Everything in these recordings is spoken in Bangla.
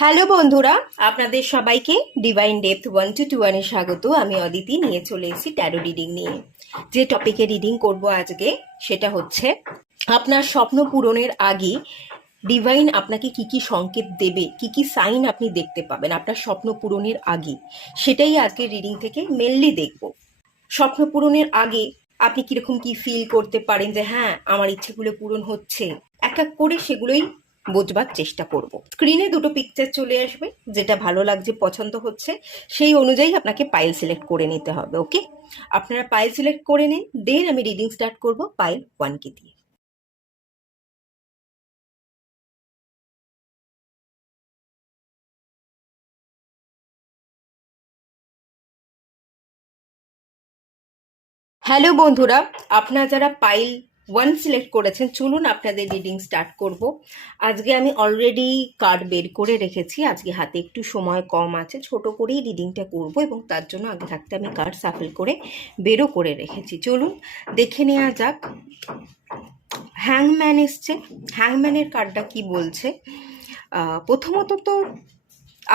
হ্যালো বন্ধুরা, আপনাদের সবাইকে ডিভাইন ডেপথ 1 to 1 স্বাগত। আমি অদিতি নিয়ে চলে এসেছি ট্যারো রিডিং নিয়ে। যে টপিকে রিডিং করব আজকে সেটা হচ্ছে আপনার স্বপ্ন পূরণের আগে ডিভাইন আপনাকে কি কি সংকেত দেবে, কি কি সাইন আপনি দেখতে পাবেন আপনার স্বপ্ন পূরণের আগে, সেটাই আজকে রিডিং থেকে মেনলি দেখব। স্বপ্ন পূরণের আগে আপনি কিরকম কি ফিল করতে পারেন যে হ্যাঁ আমার ইচ্ছেগুলো পূরণ হচ্ছে, এক এক করে সেগুলোই বোঝবার চেষ্টা করব। স্ক্রিনে দুটো পিকচার চলে আসবে, যেটা ভালো লাগছে পছন্দ হচ্ছে সেই অনুযায়ী আপনাকে পাইল সিলেক্ট করে নিতে হবে। ওকে, আপনারা পাইল সিলেক্ট করে নিন, দেন আমি রিডিং স্টার্ট করব পাইল 1কে দিয়ে। হ্যালো বন্ধুরা, আপনারা যারা পাইল 1 সিলেক্ট করেছেন চলুন আপনাদের রিডিং স্টার্ট করব। আজকে আমি অলরেডি কার্ড বের করে রেখেছি, আজকে হাতে একটু সময় কম আছে, ছোট করেই রিডিংটা করব এবং তার জন্য আগে থাকতে আমি কার্ড সাফল করে বেরও করে রেখেছি। চলুন দেখে নেওয়া যাক। হ্যাংম্যান এসছে, হ্যাংম্যানের কার্ডটা কি বলছে। প্রথমত তো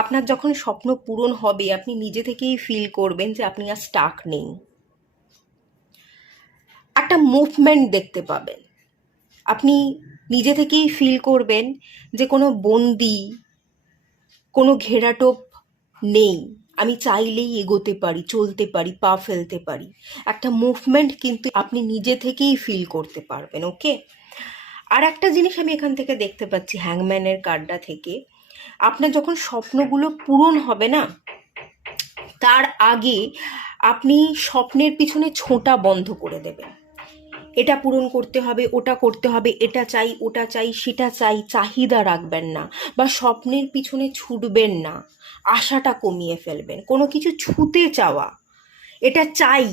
আপনার যখন স্বপ্ন পূরণ হবে আপনি নিজে থেকেই ফিল করবেন যে আপনি আর স্টাক নেই, একটা মুভমেন্ট দেখতে পাবেন। আপনি নিজে থেকেই ফিল করবেন যে কোনো বন্দি, কোনো ঘেরাটোপ নেই, আমি চাইলেই এগোতে পারি, চলতে পারি, পা ফেলতে পারি। একটা মুভমেন্ট কিন্তু আপনি নিজে থেকেই ফিল করতে পারবেন। ওকে, আর একটা জিনিস আমি এখান থেকে দেখতে পাচ্ছি হ্যাংম্যানের কার্ডটা থেকে, আপনার যখন স্বপ্নগুলো পূরণ হবে না তার আগে আপনি স্বপ্নের পিছনে ছোটা বন্ধ করে দেবেন। এটা পূরণ করতে হবে, ওটা করতে হবে, এটা চাই, ওটা চাই, সেটা চাই, চাহিদা রাখবেন না বা স্বপ্নের পিছনে ছুটবেন না, আশাটা কমিয়ে ফেলবেন। কোনো কিছু ছুতে চাওয়া, এটা চাই,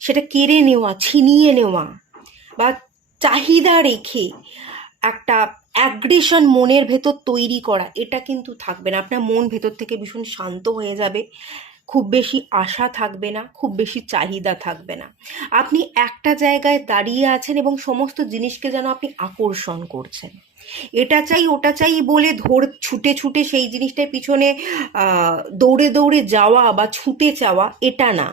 সেটা কেড়ে নেওয়া, ছিনিয়ে নেওয়া বা চাহিদা রেখে একটা অ্যাগ্রেশন মনের ভেতর তৈরি করা, এটা কিন্তু থাকবে না। আপনার মন ভেতর থেকে ভীষণ শান্ত হয়ে যাবে, খুব বেশি আশা থাকবে না, খুব বেশি চাহিদা থাকবে না। আপনি একটা জায়গায় দাঁড়িয়ে আছেন এবং সমস্ত জিনিসকে যেন আপনি আকর্ষণ করছেন। এটা চাই ওটা চাই বলে ছুটে ছুটে সেই জিনিসটার পিছনে দৌড়ে দৌড়ে যাওয়া বা ছুটে চাওয়া, এটা না।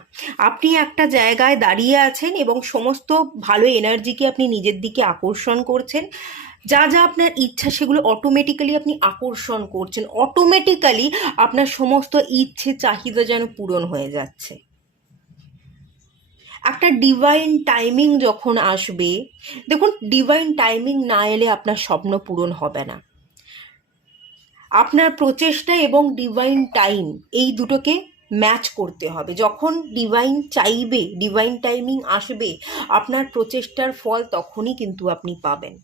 আপনি একটা জায়গায় দাঁড়িয়ে আছেন এবং সমস্ত ভালো এনার্জিকে আপনি নিজের দিকে আকর্ষণ করছেন। যা যা আপনার ইচ্ছা সেগুলো অটোমেটিক্যালি আপনি আকর্ষণ করছেন, অটোমেটিক্যালি আপনার সমস্ত ইচ্ছে চাহিদা যেন পূরণ হয়ে যাচ্ছে। একটা ডিভাইন টাইমিং যখন আসবে, দেখুন ডিভাইন টাইমিং না এলে আপনার স্বপ্ন পূরণ হবে না। আপনার প্রচেষ্টা এবং ডিভাইন টাইম এই দুটোকে ম্যাচ করতে হবে। যখন ডিভাইন চাইবে, ডিভাইন টাইমিং আসবে, আপনার প্রচেষ্টার ফল তখনই কিন্তু আপনি পাবেন।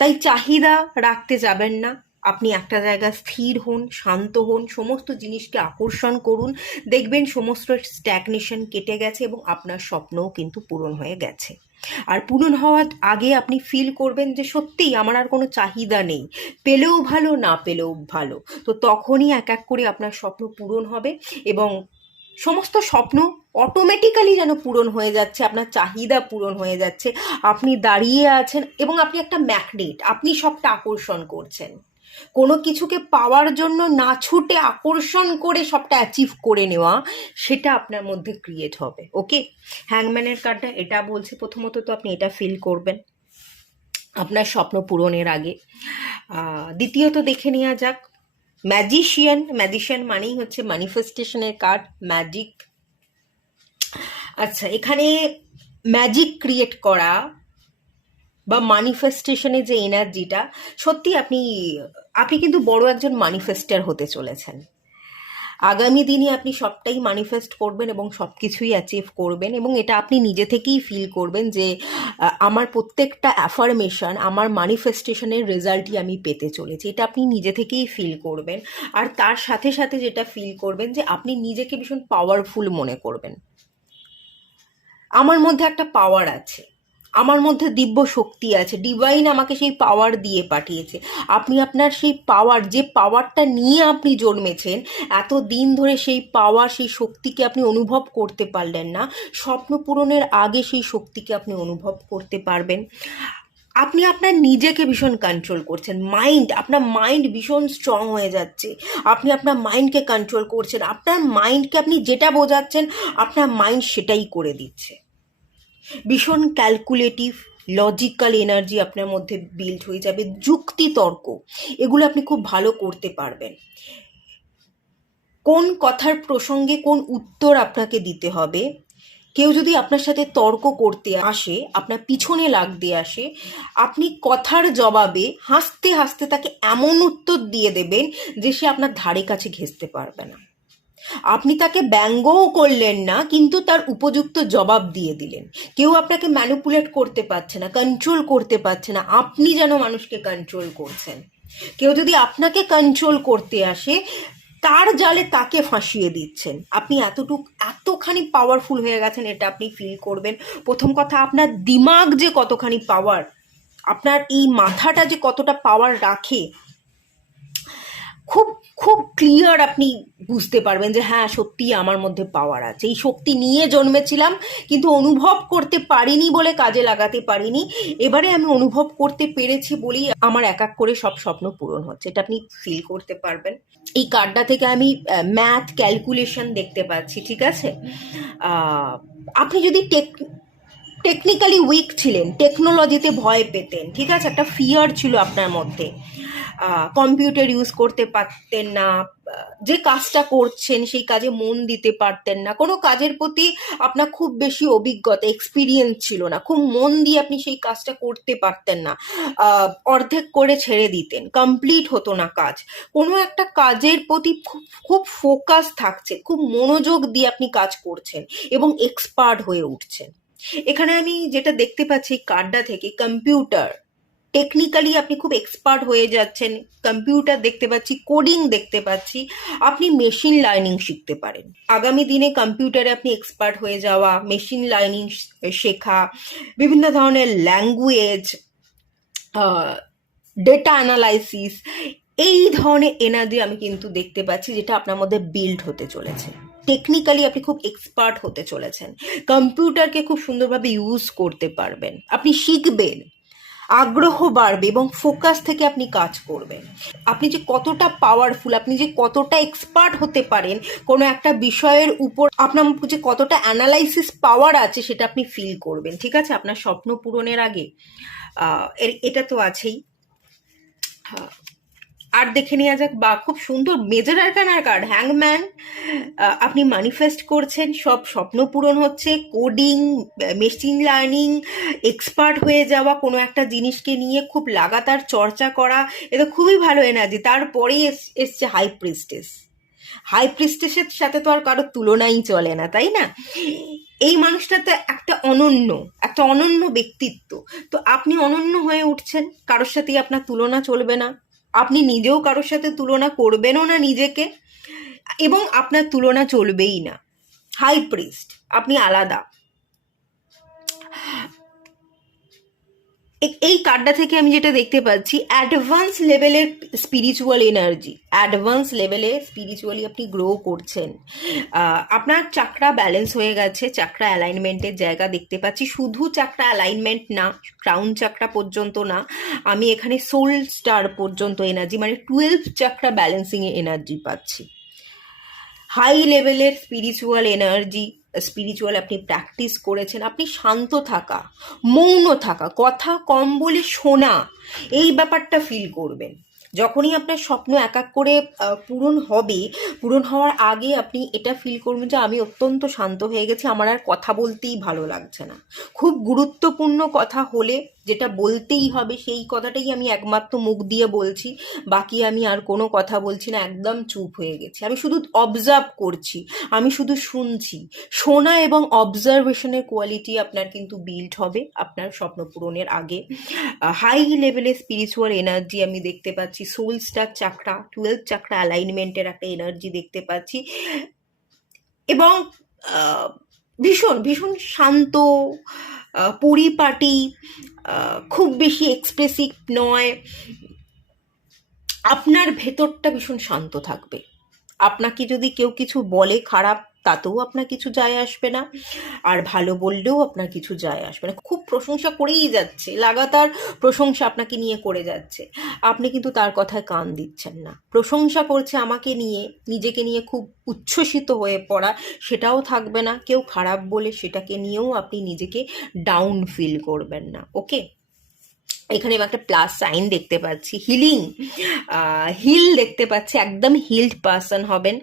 তাই চাহিদা রাখতে যাবেন না, আপনি একটা জায়গায় স্থির হন, শান্ত হন, সমস্ত জিনিসকে আকর্ষণ করুন, দেখবেন সমস্ত স্ট্যাগনেশন কেটে গেছে এবং আপনার স্বপ্নও কিন্তু পূরণ হয়ে গেছে। আর পূরণ হওয়ার আগে আপনি ফিল করবেন যে সত্যিই আমার আর কোনো চাহিদা নেই, পেলেও ভালো, না পেলেও ভালো। তো তখনই এক এক করে আপনার স্বপ্ন পূরণ হবে এবং সমস্ত স্বপ্ন অটোমেটিক্যালি যেন পূরণ হয়ে যাচ্ছে, আপনার চাহিদা পূরণ হয়ে যাচ্ছে। আপনি দাঁড়িয়ে আছেন এবং আপনি একটা ম্যাগনেট, আপনি সবটা আকর্ষণ করছেন। কোনো কিছুকে পাওয়ার জন্য না ছুটে আকর্ষণ করে সবটা অ্যাচিভ করে নেওয়া, সেটা আপনার মধ্যে ক্রিয়েট হবে। ওকে, হ্যাংম্যানের কার্ডটা এটা বলছে, প্রথমত তো আপনি এটা ফিল করবেন আপনার স্বপ্ন পূরণের আগে। দ্বিতীয়ত দেখে নেওয়া যাক ম্যাজিশিয়ান। ম্যাজিশিয়ান মানেই হচ্ছে ম্যানিফেস্টেশনের কার্ড, ম্যাজিক। আচ্ছা, এখানে ম্যাজিক ক্রিয়েট করা বা ম্যানিফেস্টেশনে যে এনার্জিটা, সত্যি আপনি আপনি কিন্তু বড় একজন ম্যানিফেস্টার হতে চলেছেন। আগামী দিনে আপনি সবটাই ম্যানিফেস্ট করবেন এবং সব কিছুই অ্যাচিভ করবেন এবং এটা আপনি নিজে থেকেই ফিল করবেন যে আমার প্রত্যেকটা অ্যাফার্মেশন, আমার ম্যানিফেস্টেশনের রেজাল্টই আমি পেতে চলেছি, এটা আপনি নিজে থেকেই ফিল করবেন। আর তার সাথে সাথে যেটা ফিল করবেন যে আপনি নিজেকে ভীষণ পাওয়ারফুল মনে করবেন। আমার মধ্যে একটা পাওয়ার আছে, আমার মধ্যে দিব্য শক্তি আছে, ডিভাইন আমাকে সেই পাওয়ার দিয়ে পাঠিয়েছে। আপনি আপনার সেই পাওয়ার, যে পাওয়ারটা নিয়ে আপনি জন্মেছেন, এত দিন ধরে সেই পাওয়ার, সেই শক্তিকে আপনি অনুভব করতে পারলেন না, স্বপ্ন পূরণের আগে সেই শক্তিকে আপনি অনুভব করতে পারবেন। আপনি আপনার নিজেকে ভীষণ কন্ট্রোল করছেন, আপনার মাইন্ড ভীষণ স্ট্রং হয়ে যাচ্ছে, আপনি আপনার মাইন্ডকে কন্ট্রোল করছেন, আপনার মাইন্ডকে আপনি যেটা বোঝাচ্ছেন আপনার মাইন্ড সেটাই করে দিচ্ছে। ভীষণ ক্যালকুলেটিভ লজিক্যাল এনার্জি আপনার মধ্যে বিল্ড হয়ে যাবে, যুক্তি তর্ক এগুলো আপনি খুব ভালো করতে পারবেন। কোন কথার প্রসঙ্গে কোন উত্তর আপনাকে দিতে হবে, কেউ যদি আপনার সাথে তর্ক করতে আসে, আপনার পিছনে লাগতে আসে, আপনি কথার জবাবে হাসতে হাসতে তাকে এমন উত্তর দিয়ে দেবেন যে সে আপনার ধারে কাছে ঘেঁষতে পারবে না। আপনি তাকে ব্যঙ্গও করলেন না, কিন্তু তার উপযুক্ত জবাব দিয়ে দিলেন। কেউ আপনাকে ম্যানিপুলেট করতে পারছে না, কন্ট্রোল করতে পারছে না, আপনি যেন মানুষকে কন্ট্রোল করছেন। কেউ যদি আপনাকে কন্ট্রোল করতে আসে, তার জালে তাকে ফাঁসিয়ে দিচ্ছেন। আপনি এতখানি পাওয়ারফুল হয়ে গেছেন, এটা আপনি ফিল করবেন। প্রথম কথা, আপনার দিমাগ যে কতখানি পাওয়ার, আপনার এই মাথাটা যে কতটা পাওয়ার রাখে, খুব খুব ক্লিয়ার আপনি বুঝতে পারবেন যে হ্যাঁ, সত্যি আমার মধ্যে পাওয়ার আছে। এই শক্তি নিয়ে জন্মেছিলাম, কিন্তু অনুভব করতে পারিনি বলে কাজে লাগাতে পারিনি। এবারে আমি অনুভব করতে পেরেছি বলেই আমার এক এক করে সব স্বপ্ন পূরণ হচ্ছে। এটা আপনি ফিল করতে পারবেন। এই কার্ডটা থেকে আমি ম্যাথ ক্যালকুলেশন দেখতে পাচ্ছি, ঠিক আছে? আপনি যদি টেকনিক্যালি উইক ছিলেন, টেকনোলজিতে ভয় পেতেন, ঠিক আছে, একটা ফিয়ার ছিল আপনার মধ্যে, কম্পিউটার ইউজ করতে পারতেন না, যে কাজটা করছেন সেই কাজে মন দিতে পারতেন না, কোনো কাজের প্রতি আপনার খুব বেশি অভিজ্ঞতা এক্সপিরিয়েন্স ছিল না, খুব মন দিয়ে আপনি সেই কাজটা করতে পারতেন না, অর্ধেক করে ছেড়ে দিতেন, কমপ্লিট হতো না কাজ। কোনো একটা কাজের প্রতি খুব খুব ফোকাস থাকছে, খুব মনোযোগ দিয়ে আপনি কাজ করছেন এবং এক্সপার্ট হয়ে উঠছেন। এখানে আমি যেটা দেখতে পাচ্ছি কার্ডটা থেকে, কম্পিউটার টেকনিক্যালি আপনি খুব এক্সপার্ট হয়ে যাচ্ছেন। কম্পিউটার দেখতে পাচ্ছি, কোডিং দেখতে পাচ্ছি, আপনি মেশিন লার্নিং শিখতে পারেন। আগামী দিনে কম্পিউটারে আপনি এক্সপার্ট হয়ে যাওয়া, মেশিন লার্নিং শেখা, বিভিন্ন ধরনের ল্যাঙ্গুয়েজ, ডেটা অ্যানালাইসিস, এই ধরনের এনার্জি আমি কিন্তু দেখতে পাচ্ছি, যেটা আপনার মধ্যে বিল্ড হতে চলেছে। টেকনিক্যালি আপনি খুব এক্সপার্ট হতে চলেছেন, কম্পিউটারকে খুব সুন্দরভাবে ইউজ করতে পারবেন, আপনি শিখবেন, আগ্রহ বাড়বে এবং ফোকাস থেকে আপনি কাজ করবেন। আপনি যে কতটা পাওয়ারফুল, আপনি যে কতটা এক্সপার্ট হতে পারেন কোনো একটা বিষয়ের উপর, আপনার যে কতটা অ্যানালাইসিস পাওয়ার আছে, সেটা আপনি ফিল করবেন, ঠিক আছে, আপনার স্বপ্ন পূরণের আগে। এটা তো আছেই। আর দেখে নেওয়া যাক, বা খুব সুন্দর মেজর আরকানার কার্ড, হ্যাংম্যান। আপনি ম্যানিফেস্ট করছেন, সব স্বপ্ন পূরণ হচ্ছে, কোডিং, মেশিন লার্নিং, এক্সপার্ট হয়ে যাওয়া কোনো একটা জিনিসকে নিয়ে খুব লাগাতার চর্চা করা, এটা খুবই ভালো এনার্জি। তারপরেই এসছে হাই প্রিস্টেস। হাই প্রিস্টেসের সাথে তো আর কারোর তুলনাই চলে না, তাই না? এই মানুষটা তো একটা অনন্য ব্যক্তিত্ব। তো আপনি অনন্য হয়ে উঠছেন, কারোর সাথেই আপনার তুলনা চলবে না, আপনি নিজেও কারোর সাথে তুলনা করবেনও না নিজেকে, এবং আপনার তুলনা চলবেই না। হাই প্রিস্ট, আপনি আলাদা। এই কার্ডটা থেকে আমি যেটা দেখতে পাচ্ছি, অ্যাডভান্স লেভেলের স্পিরিচুয়াল এনার্জি, অ্যাডভান্স লেভেলে স্পিরিচুয়ালি আপনি গ্রো করছেন। আপনার চাকরা ব্যালেন্স হয়ে গেছে, চাকরা অ্যালাইনমেন্টের জায়গা দেখতে পাচ্ছি। শুধু চাকরা অ্যালাইনমেন্ট না, ক্রাউন চাকরা পর্যন্ত না, আমি এখানে সোল স্টার পর্যন্ত এনার্জি, মানে 12 চাকরা ব্যালেন্সিং এনার্জি পাচ্ছি। হাই লেভেলের স্পিরিচুয়াল এনার্জি, স্পিরিচুয়াল আপনি প্র্যাকটিস করেছেন, আপনি শান্ত থাকা, মৌন থাকা, কথা কম বলে শোনা, এই ব্যাপারটা ফিল করবেন। যখনই আপনার স্বপ্ন এক এক করে পূরণ হবে, পূরণ হওয়ার আগে আপনি এটা ফিল করবেন যে আমি অত্যন্ত শান্ত হয়ে গেছি, আমার আর কথা বলতেই ভালো লাগছে না। খুব গুরুত্বপূর্ণ কথা হলে যেটা বলতেই হবে, সেই কথাটাই আমি একমাত্র মুখ দিয়ে বলছি, বাকি আমি আর কোনো কথা বলছি না, একদম চুপ হয়ে গেছি। আমি শুধু অবজার্ভ করছি, আমি শুধু শুনছি। শোনা এবং অবজারভেশনের কোয়ালিটি আপনার কিন্তু বিল্ড হবে আপনার স্বপ্ন পূরণের আগে। হাই লেভেলের স্পিরিচুয়াল এনার্জি আমি দেখতে পাচ্ছি, সোল স্টার চাকরা, 12 চাকরা অ্যালাইনমেন্টের একটা এনার্জি দেখতে পাচ্ছি, এবং ভীষণ ভীষণ শান্ত, পরিপাটি, খুব বেশি এক্সপ্রেসিভ নয়। আপনার ভেতরটা ভীষণ শান্ত থাকবে। আপনাকে যদি কেউ কিছু বলে খারাপ, তাতেও আপনার কিছু যায় আসবে না, আর ভালো বললেও আপনার কিছু যায় আসবে না। খুব প্রশংসা করেই যাচ্ছে, লাগাতার প্রশংসা আপনাকে নিয়ে করে যাচ্ছে, আপনি কিন্তু তার কথায় কান দিচ্ছেন না। প্রশংসা করছে আমাকে নিয়ে, নিজেকে নিয়ে খুব উচ্ছ্বসিত হয়ে পড়া, সেটাও থাকবে না। কেউ খারাপ বলে সেটাকে নিয়েও আপনি নিজেকে ডাউন ফিল করবেন না। ওকে, এখানে একটা প্লাস সাইন দেখতে পাচ্ছি, হিলিং, হিল দেখতে পাচ্ছি, একদম হিলড পার্সন হবেন।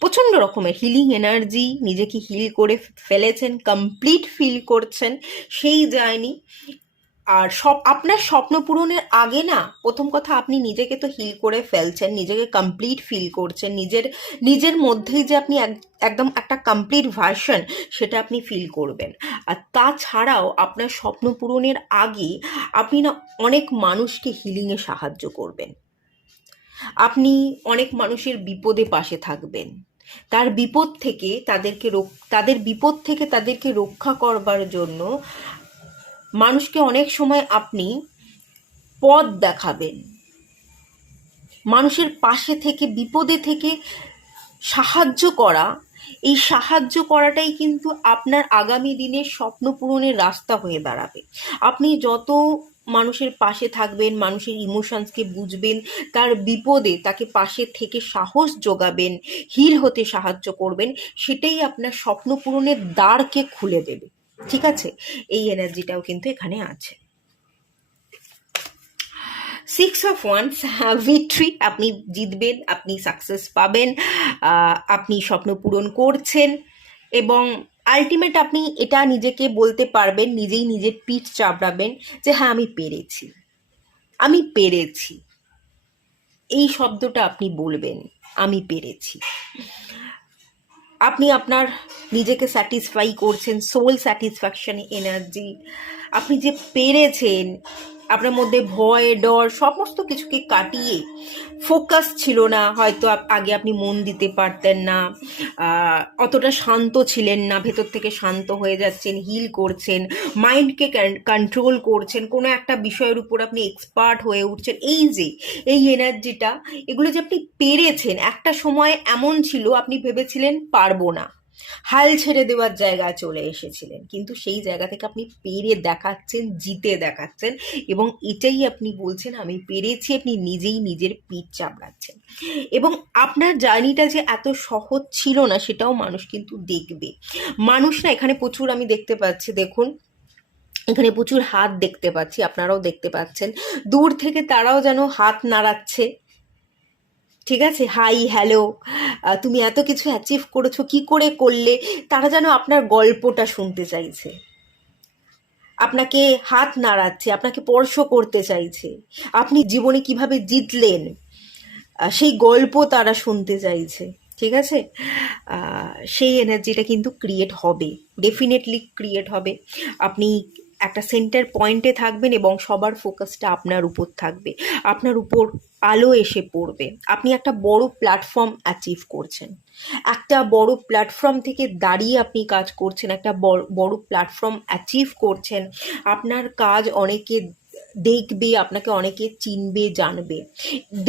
প্রচণ্ড রকমের হিলিং এনার্জি, নিজেকে হিল করে ফেলেছেন, কমপ্লিট ফিল করছেন, সেই যায়নি। আর আপনার স্বপ্ন পূরণের আগে না, প্রথম কথা আপনি নিজেকে তো হিল করে ফেলছেন, নিজেকে কমপ্লিট ফিল করছেন, নিজের মধ্যেই যে আপনি একদম একটা কমপ্লিট ভার্সন, সেটা আপনি ফিল করবেন। আর তাছাড়াও আপনার স্বপ্ন পূরণের আগে আপনি না অনেক মানুষকে হিলিংয়ে সাহায্য করবেন। আপনি অনেক মানুষের বিপদে পাশে থাকবেন, তাদের বিপদ থেকে তাদেরকে রক্ষা করবার জন্য মানুষকে অনেক সময় আপনি পথ দেখাবেন। মানুষের পাশে থেকে, বিপদে থেকে সাহায্য করা, এই সাহায্য করাটাই কিন্তু আপনার আগামী দিনের স্বপ্ন পূরণের রাস্তা হয়ে দাঁড়াবে। আপনি যত মানুষের পাশে থাকবেন, মানুষের ইমোশনসকে বুঝবেন, তার বিপদে তাকে পাশে থেকে সাহস যোগাবেন, হিল হতে সাহায্য করবেন, সেটাই আপনার স্বপ্ন পূরণের দ্বারকে খুলে দেবে। ঠিক আছে, এই এনার্জিটাও কিন্তু এখানে আছে। 6 of Wands, ভিক্টরি, আপনি জিতবেন, আপনি সাকসেস পাবেন, আপনি স্বপ্ন পূরণ করছেন, এবং আলটিমেট আপনি এটা নিজেকে বলতে পারবেন, নিজেই নিজের পিঠ চাপড়াবেন যে হ্যাঁ আমি পেরেছি, আমি পেরেছি। এই শব্দটা আপনি বলবেন, আমি পেরেছি। আপনি আপনার নিজেকে স্যাটিসফাই করছেন, সোল স্যাটিসফ্যাকশন এনার্জি, আপনি যে পেরেছেন। আপনার মধ্যে ভয়, ডর, সমস্ত কিছুকে কাটিয়ে ফোকাস ছিল না, হয়তো আগে আপনি মন দিতে পারতেন না, অতটা শান্ত ছিলেন না, ভেতর থেকে শান্ত হয়ে যাচ্ছেন, হিল করছেন, মাইন্ডকে কন্ট্রোল করছেন, কোনো একটা বিষয়ের উপর আপনি এক্সপার্ট হয়ে উঠছেন। এই এনার্জিটা, এগুলো যে আপনি পেরেছেন। একটা সময় এমন ছিল আপনি ভেবেছিলেন পারবো না, হাল ছেড়ে দেওয়ার জায়গায় চলে এসেছিলেন, কিন্তু সেই জায়গা থেকে আপনি পেরে দেখাচ্ছেন, জিতে দেখাচ্ছেন, এবং এটাই আপনি বলছেন আমি পেরেছি। আপনি নিজেই নিজের পিঠ চাপড়াচ্ছেন, এবং আপনার জার্নিটা যে এত সহজ ছিল না সেটাও মানুষ কিন্তু দেখবে। মানুষ না, এখানে প্রচুর আমি দেখতে পাচ্ছি, দেখুন এখানে প্রচুর হাত দেখতে পাচ্ছি, আপনারাও দেখতে পাচ্ছেন, দূর থেকে তারাও যেন হাত নাড়াচ্ছে। ঠিক আছে, হাই হ্যালো, তুমি এত কিছু অ্যাচিভ করেছো, কি করে করলে, তারা যেন আপনার গল্পটা শুনতে চাইছে, আপনাকে হাত নাড়াচ্ছে, আপনাকে স্পর্শ করতে চাইছে, আপনি জীবনে কিভাবে জিতলেন, সেই গল্প তারা শুনতে চাইছে। ঠিক আছে, সেই এনার্জিটা কিন্তু ক্রিয়েট হবে, ডেফিনেটলি ক্রিয়েট হবে। আপনি একটা সেন্টার পয়েন্টে থাকবেন এবং সবার ফোকাসটা আপনার উপর থাকবে, আপনার উপর আলো এসে পড়বে। আপনি একটা বড় প্ল্যাটফর্ম অ্যাচিভ করছেন, একটা বড় প্ল্যাটফর্ম থেকে দাঁড়িয়ে আপনি কাজ করছেন, একটা বড় প্ল্যাটফর্ম অ্যাচিভ করছেন। আপনার কাজ অনেকে দেখবে, আপনাকে অনেকে চিনবে, জানবে,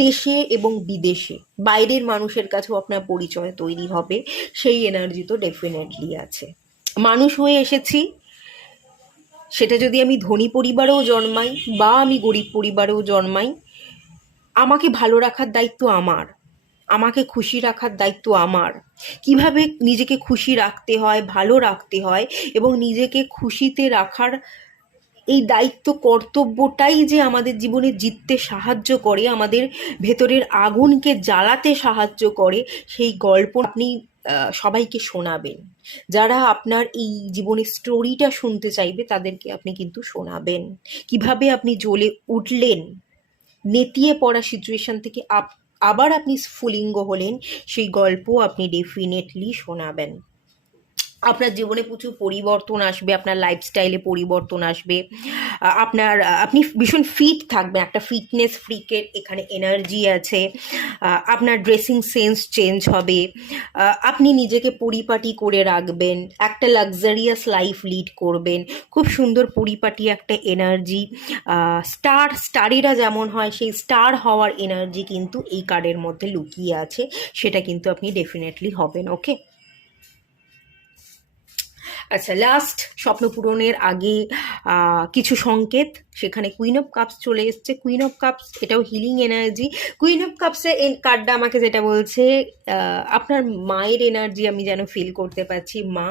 দেশে এবং বিদেশে, বাইরের মানুষের কাছেও আপনার পরিচয় তৈরি হবে। সেই এনার্জি তো ডেফিনেটলি আছে। মানুষ হয়ে এসেছি, সেটা যদি আমি ধনী পরিবারেও জন্মাই বা আমি গরিব পরিবারেও জন্মাই, আমাকে ভালো রাখার দায়িত্ব আমার, আমাকে খুশি রাখার দায়িত্ব আমার। কিভাবে নিজেকে খুশি রাখতে হয়, ভালো রাখতে হয়, এবং নিজেকে খুশিতে রাখার এই দায়িত্ব, কর্তব্যটাই যে আমাদের জীবনে জিততে সাহায্য করে, আমাদের ভেতরের আগুনকে জ্বালাতে সাহায্য করে, সেই গল্প আপনি সবাইকে শোনাবেন। যারা আপনার এই জীবনের স্টোরিটা শুনতে চাইবে তাদেরকে আপনি কিন্তু শোনাবেন, কিভাবে আপনি জ্বলে উঠলেন, নেতিয়ে পড়া সিচুয়েশন থেকে আবার আপনি স্ফুলিঙ্গ হলেন, সেই গল্প আপনি ডেফিনেটলি শোনাবেন। আপনার জীবনে প্রচুর পরিবর্তন আসবে, আপনার লাইফস্টাইলে পরিবর্তন আসবে, আপনি ভীষণ ফিট থাকবেন, একটা ফিটনেস ফ্রিকের এখানে এনার্জি আছে। আপনার ড্রেসিং সেন্স চেঞ্জ হবে, আপনি নিজেকে পরিপাটি করে রাখবেন, একটা লাক্সারিয়াস লাইফ লিড করবেন, খুব সুন্দর পরিপাটি একটা এনার্জি। স্টারেরা যেমন হয় সেই স্টার হওয়ার এনার্জি কিন্তু এই কার্ডের মধ্যে লুকিয়ে আছে, সেটা কিন্তু আপনি ডেফিনেটলি হবেন। ওকে, আচ্ছা, লাস্ট স্বপ্ন পূরণের আগে কিছু সংকেত, সেখানে কুইন অফ কাপস চলে এসছে। কুইন অফ কাপস এটাও হিলিং এনার্জি। কুইন অফ কাপসের এই কার্ডটা আমাকে যেটা বলছে, আপনার মায়ের এনার্জি আমি যেন ফিল করতে পারছি। মা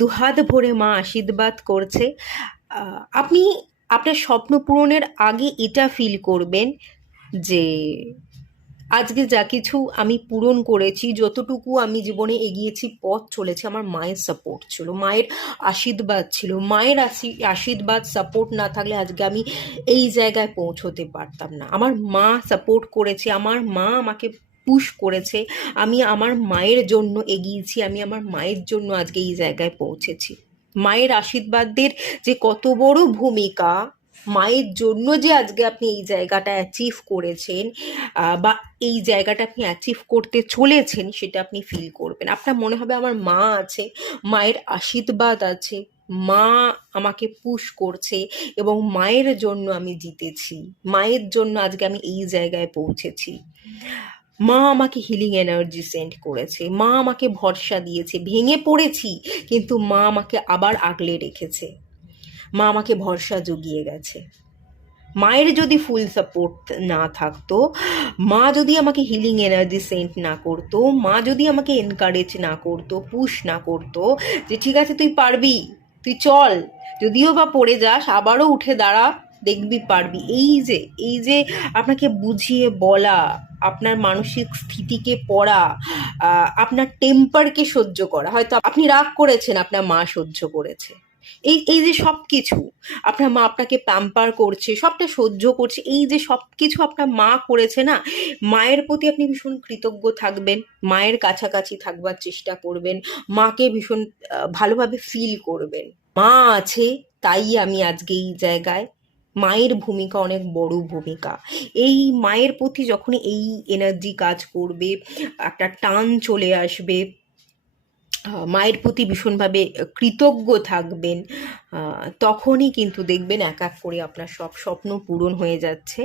দুহাত ভরে মা আশীর্বাদ করছে। আপনি আপনার স্বপ্ন পূরণের আগে এটা ফিল করবেন যে আজকে যা কিছু আমি পূরণ করেছি, যতটুকু আমি জীবনে এগিয়েছি, পথ চলেছে, আমার মায়ের সাপোর্ট ছিল, মায়ের আশীর্বাদ ছিল। মায়ের আশীর্বাদ সাপোর্ট না থাকলে আজকে আমি এই জায়গায় পৌঁছতে পারতাম না। আমার মা সাপোর্ট করেছে, আমার মা আমাকে পুশ করেছে, আমি আমার মায়ের জন্য এগিয়েছি, আমি আমার মায়ের জন্য আজকে এই জায়গায় পৌঁছেছি। মায়ের আশীর্বাদের যে কত বড় ভূমিকা, মায়ের জন্য যে আজকে আপনি এই জায়গাটা অ্যাচিভ করেছেন, বা এই জায়গাটা আপনি অ্যাচিভ করতে চলেছেন, সেটা আপনি ফিল করবেন। আপনার মনে হবে আমার মা আছে, মায়ের আশীর্বাদ আছে, মা আমাকে পুশ করছে এবং মায়ের জন্য আমি জিতেছি, মায়ের জন্য আজকে আমি এই জায়গায় পৌঁছেছি। মা আমাকে হিলিং এনার্জি সেন্ড করেছে, মা আমাকে ভরসা দিয়েছে, ভেঙে পড়েছি কিন্তু মা আমাকে আবার আগলে রেখেছে, মা আমাকে ভরসা জুগিয়ে গেছে। মায়ের যদি ফুল সাপোর্ট না থাকতো, মা যদি আমাকে হিলিং এনার্জি সেন্ড না করতো, মা যদি আমাকে এনকারেজ না করতো, পুশ না করতো যে ঠিক আছে তুই পারবি, তুই চল, যদিও বা পড়ে যাস আবারও উঠে দাঁড়া, দেখবি পারবি, এই যে আপনাকে বুঝিয়ে বলা, আপনার মানসিক স্থিতিকে পড়া, আপনার টেম্পারকে সহ্য করা, হয়তো আপনি রাগ করেছেন, আপনার মা সহ্য করেছে, এই যে সব কিছু আপনার মা আপনাকে প্যাম্পার করছে, সবটা সহ্য করছে, এই যে সব কিছু আপনার মা করেছে না, মায়ের প্রতি আপনি ভীষণ কৃতজ্ঞ থাকবেন, মায়ের কাছাকাছি থাকবার চেষ্টা করবেন, মাকে ভীষণ ভালোভাবে ফিল করবেন। মা আছে তাই আমি আজকে এই জায়গায়। মায়ের ভূমিকা অনেক বড় ভূমিকা। এই মায়ের প্রতি যখনই এই এনার্জি কাজ করবে, একটা টান চলে আসবে, মায়ের প্রতি ভীষণভাবে কৃতজ্ঞ থাকবেন, তখনই কিন্তু দেখবেন এক এক করে আপনার সব স্বপ্ন পূরণ হয়ে যাচ্ছে,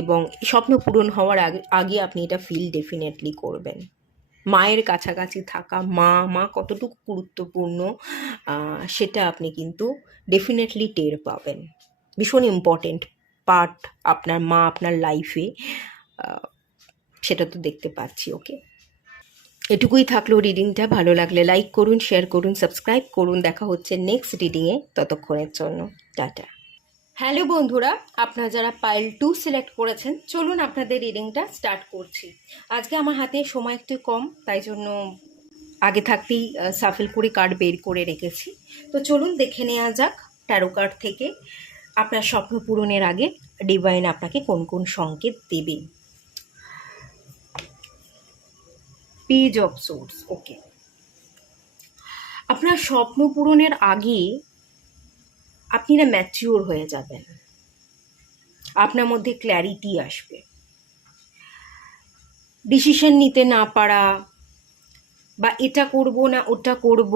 এবং স্বপ্ন পূরণ হওয়ার আগে আগে আপনি এটা ফিল ডেফিনেটলি করবেন। মায়ের কাছাকাছি থাকা, মা কতটুকু গুরুত্বপূর্ণ, সেটা আপনি কিন্তু ডেফিনেটলি টের পাবেন। ভীষণ ইম্পর্টেন্ট পার্ট আপনার মা আপনার লাইফে, সেটা তো দেখতে পাচ্ছি। ওকে, এটুকুই থাকলো রিডিংটা। ভালো লাগলে লাইক করুন, শেয়ার করুন, সাবস্ক্রাইব করুন। দেখা হচ্ছে নেক্সট রিডিংয়ে, ততক্ষণের জন্য টাটা। হ্যালো বন্ধুরা, আপনারা যারা পাইল 2 সিলেক্ট করেছেন, চলুন আপনাদের রিডিংটা স্টার্ট করছি। আজকে আমার হাতে সময় একটু কম, তাই জন্য আগে থাকতেই সাফল করে কার্ড বের করে রেখেছি। তো চলুন দেখে নেওয়া যাক ট্যারো কার্ড থেকে আপনার স্বপ্ন পূরণের আগে ডিভাইন আপনাকে কোন কোন সংকেত দেবে। Page of swords. ওকে, আপনার স্বপ্ন পূরণের আগে আপনি না ম্যাচিওর হয়ে যাবেন, আপনার মধ্যে ক্ল্যারিটি আসবে। ডিসিশন নিতে না পারা, বা এটা করব না ওটা করব,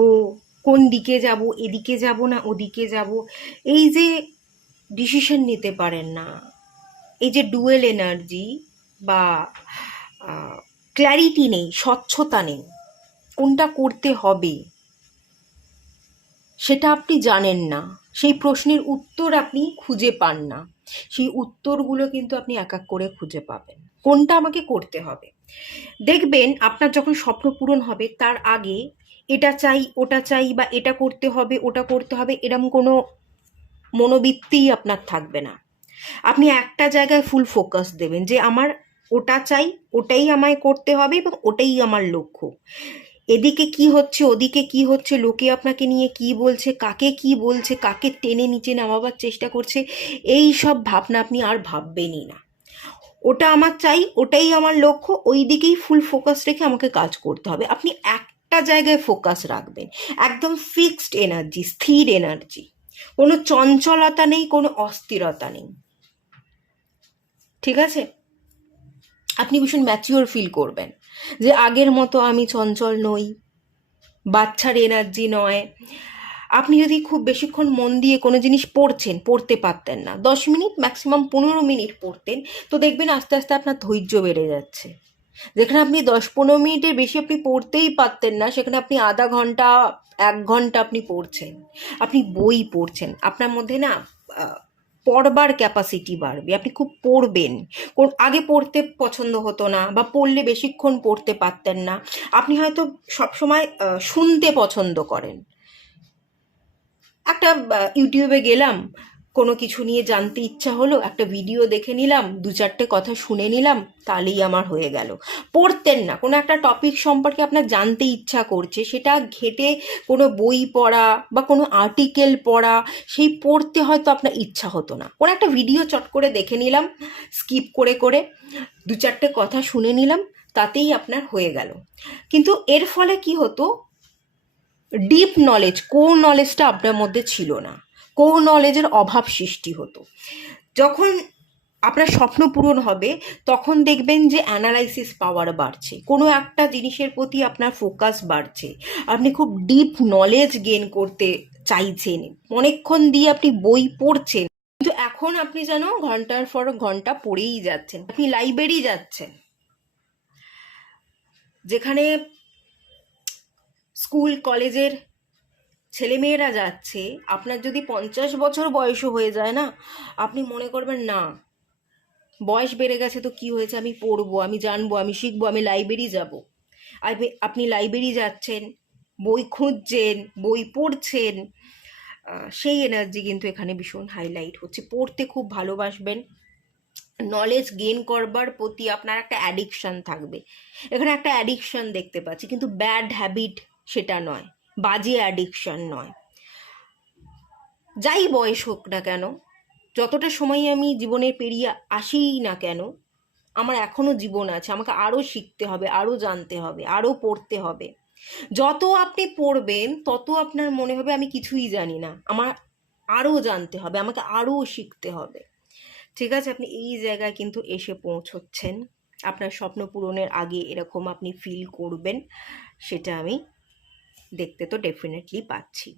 কোন দিকে যাব, এদিকে যাব না ওদিকে যাব, এই যে ডিসিশন নিতে পারেন না, এই যে ডুয়েল এনার্জি বা ক্ল্যারিটি নেই, স্বচ্ছতা নেই, কোনটা করতে হবে সেটা আপনি জানেন না, সেই প্রশ্নের উত্তর আপনি খুঁজে পান না, সেই উত্তরগুলো কিন্তু আপনি এক এক করে খুঁজে পাবেন, কোনটা আমাকে করতে হবে। দেখবেন আপনার যখন স্বপ্ন পূরণ হবে তার আগে এটা চাই ওটা চাই বা এটা করতে হবে ওটা করতে হবে এরম কোনো মনোবৃত্তিই আপনার থাকবে না। আপনি একটা জায়গায় ফুল ফোকাস দেবেন যে আমার ওটা চাই, ওটাই আমায় করতে হবে এবং ওটাই আমার লক্ষ্য। এদিকে কি হচ্ছে ওদিকে কি হচ্ছে, লোকে আপনাকে নিয়ে কি বলছে, কাকে কি বলছে, কাকে টেনে নিচে নামাবার চেষ্টা করছে, এই সব ভাবনা আপনি আর ভাববেনই না। ওটা আমার চাই, ওটাই আমার লক্ষ্য, ওই দিকেই ফুল ফোকাস রেখে আমাকে কাজ করতে হবে। আপনি একটা জায়গায় ফোকাস রাখবেন, একদম ফিক্সড এনার্জি, স্থির এনার্জি, কোনো চঞ্চলতা নেই, কোনো অস্থিরতা নেই। ঠিক আছে? আপনি ভীষণ ম্যাচিওর ফিল করবেন যে আগের মতো আমি চঞ্চল নই, বাচ্চার এনার্জি নয়। আপনি যদি খুব বেশিক্ষণ মন দিয়ে কোনো জিনিস পড়তে পারতেন না, 10 মিনিট ম্যাক্সিমাম 15 মিনিট পড়তেন, তো দেখবেন আস্তে আস্তে আপনার ধৈর্য বেড়ে যাচ্ছে। যেখানে আপনি 10-15 মিনিটের বেশি আপনি পড়তেই পারতেন না, সেখানে আপনি আধা ঘন্টা 1 ঘন্টা আপনি পড়ছেন, আপনি বই পড়ছেন, আপনার মধ্যে না পড়বার ক্যাপাসিটি বাড়বে, আপনি খুব পড়বেন। আগে পড়তে পছন্দ হতো না, বা পড়লে বেশিক্ষণ পড়তে পারতেন না, আপনি হয়তো সবসময় শুনতে পছন্দ করেন। একটা ইউটিউবে গেলাম, কোনো কিছু নিয়ে জানতে ইচ্ছা হলো, একটা ভিডিও দেখে নিলাম, 2-4টে কথা শুনে নিলাম, তাহলেই আমার হয়ে গেল। পড়তেন না, কোনো একটা টপিক সম্পর্কে আপনার জানতে ইচ্ছা করছে, সেটা ঘেঁটে কোনো বই পড়া বা কোনো আর্টিকেল পড়া, সেই পড়তে হয়তো আপনার ইচ্ছা হতো না। কোনো একটা ভিডিও চট করে দেখে নিলাম, স্কিপ করে করে 2-4টে কথা শুনে নিলাম, তাতেই আপনার হয়ে গেল। কিন্তু এর ফলে কি হতো, ডিপ নলেজ, কোর নলেজটা আপনার মধ্যে ছিল না, কোর নলেজের অভাব সৃষ্টি হতো। যখন আপনার স্বপ্ন পূরণ হবে, তখন দেখবেন যে অ্যানালাইসিস পাওয়ার বাড়ছে, কোনো একটা জিনিসের প্রতি আপনার ফোকাস বাড়ছে, আপনি খুব ডিপ নলেজ গেইন করতে চাইছেন, অনেকক্ষণ দিয়ে আপনি বই পড়ছেন, কিন্তু এখন আপনি যেন ঘন্টার পর ঘন্টা পড়েই যাচ্ছেন। আপনি লাইব্রেরি যাচ্ছেন, যেখানে স্কুল কলেজের ছেলেমেয়েরা যাচ্ছে, আপনার যদি 50 বছর বয়সও হয়ে যায় না, আপনি মনে করবেন না, বয়স বেড়ে গেছে তো কি হয়েছে, আমি পড়বো, আমি জানবো, আমি শিখবো, আমি লাইব্রেরি যাব। আপনি লাইব্রেরি যাচ্ছেন, বই খুঁজছেন, বই পড়ছেন, সেই এনার্জি কিন্তু এখানে ভীষণ হাইলাইট হচ্ছে। পড়তে খুব ভালোবাসবেন, নলেজ গেইন করবার প্রতি আপনার একটা অ্যাডিকশান থাকবে। এখানে একটা অ্যাডিকশান দেখতে পাচ্ছি, কিন্তু ব্যাড হ্যাবিট সেটা নয়, বাজে অ্যাডিকশান নয়। যাই বয়স হোক না কেন, যতটা সময় আমি জীবনে পেরিয়ে আসিই না কেন, আমার এখনও জীবন আছে, আমাকে আরও শিখতে হবে, আরও জানতে হবে, আরও পড়তে হবে। যত আপনি পড়বেন তত আপনার মনে হবে আমি কিছুই জানি না, আমার আরও জানতে হবে, আমাকে আরও শিখতে হবে। ঠিক আছে? আপনি এই জায়গায় কিন্তু এসে পৌঁছচ্ছেন, আপনার স্বপ্ন পূরণের আগে এরকম আপনি ফিল করবেন, সেটা আমি দেখতে তো ডেফিনেটলি পাচ্ছি।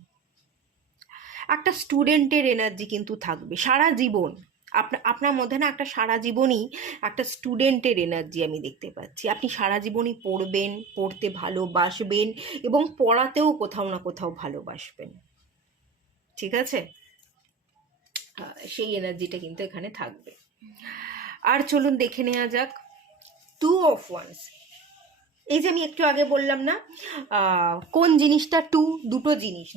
একটা স্টুডেন্টের এনার্জি কিন্তু থাকবে সারা জীবন, আপনার মধ্যে না একটা সারা জীবনই একটা স্টুডেন্টের এনার্জি আমি দেখতে পাচ্ছি। আপনি সারা জীবনই পড়বেন, পড়তে ভালোবাসবেন, এবং পড়াতেও কোথাও না কোথাও ভালোবাসবেন। ঠিক আছে? সেই এনার্জিটা কিন্তু এখানে থাকবে। আর চলুন দেখে নেওয়া যাক 2 of Wands। এই যে আমি একটু আগে বললাম না, কোন জিনিসটা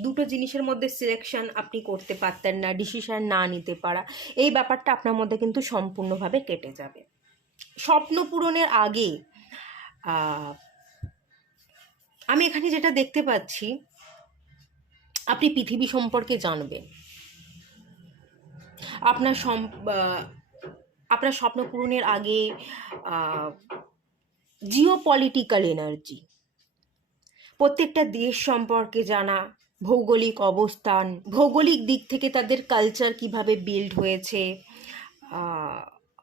দুটো জিনিসের মধ্যে সিলেকশন আপনি করতে পারতেন না, ডিসিশন না নিতে পারা, এই ব্যাপারটা আপনার মধ্যে কিন্তু সম্পূর্ণভাবে কেটে যাবে। স্বপ্ন পূরণের আগে আমি এখানে যেটা দেখতে পাচ্ছি, আপনি পৃথিবী সম্পর্কে জানবেন। আপনার আপনার স্বপ্ন পূরণের আগে জিওপলিটিক্যাল এনার্জি, প্রত্যেকটা দেশ সম্পর্কে জানা, ভৌগোলিক অবস্থান, ভৌগোলিক দিক থেকে তাদের কালচার কিভাবে বিল্ড হয়েছে,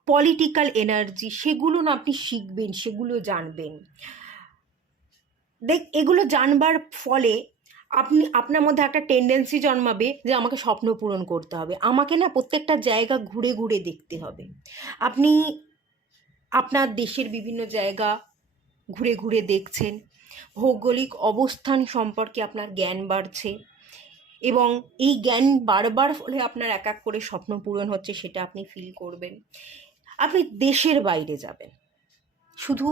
পলিটিক্যাল এনার্জি, সেগুলো না আপনি শিখবেন, সেগুলো জানবেন। এগুলো জানবার ফলে আপনার মধ্যে একটা টেন্ডেন্সি জন্মাবে যে আমাকে স্বপ্ন পূরণ করতে হবে, আমাকে না প্রত্যেকটা জায়গা ঘুরে ঘুরে দেখতে হবে। আপনি আপনার দেশের বিভিন্ন জায়গা ঘুরে ঘুরে দেখছেন, ভৌগোলিক অবস্থান সম্পর্কে আপনার জ্ঞান বাড়ছে, এবং এই জ্ঞান বাড়বার ফলে আপনার এক এক করে স্বপ্ন পূরণ হচ্ছে, সেটা আপনি ফিল করবেন। আপনি দেশের বাইরে যাবেন, শুধু